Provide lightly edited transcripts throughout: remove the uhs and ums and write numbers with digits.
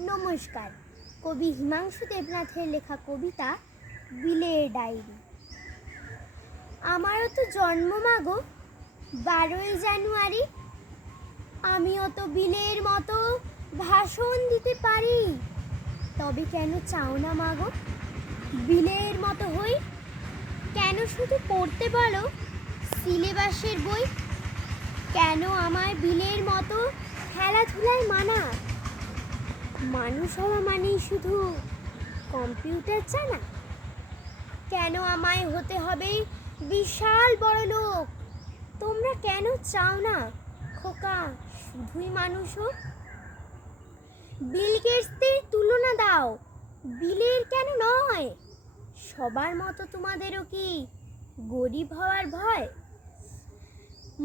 নমস্কার। কবি হিমাংশু দেবনাথের লেখা কবিতা বিলের ডায়েরি। আমারও তো জন্ম মাগো 12ই জানুয়ারি। আমিও তো বিলের মতো ভাষণ দিতে পারি। তবে কেন চাও না মাগো বিলের মতো হই? কেন শুধু পড়তে বলো সিলেবাসের বই? কেন আমায় বিলের মতো খেলাধুলায় মানা? মানুষ হওয়া মানেই শুধু কম্পিউটার জানা? কেন আমায় হতে হবে বিশাল বড় লোক? তোমরা কেন চাও না খোকা শুধুই মানুষ হোক? বিল গেটসদের তুলনা দাও বিলের কেন নয়? সবার মতো তোমাদেরও কি গরিব হওয়ার ভয়?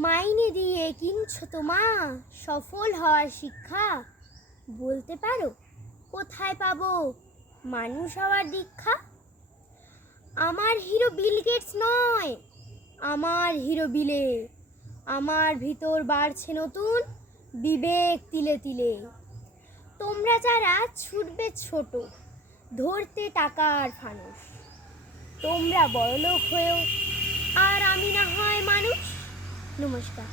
মাইনে দিয়ে কিনছো তোমা সফল হওয়ার শিক্ষা? বলতে পারো কোথায় পাবো মানুষ হওয়ার দীক্ষা? আমার হিরো বিল গেটস নয়, আমার হিরো বিলে। আমার ভিতর বাড়ছে নতুন বিবেক তিলে তিলে। তোমরা যারা ছুটবে ছোট ধরতে টাকার ফানুস, তোমরা বড়লোক হয়েও আর আমি না হয় মানুষ। নমস্কার।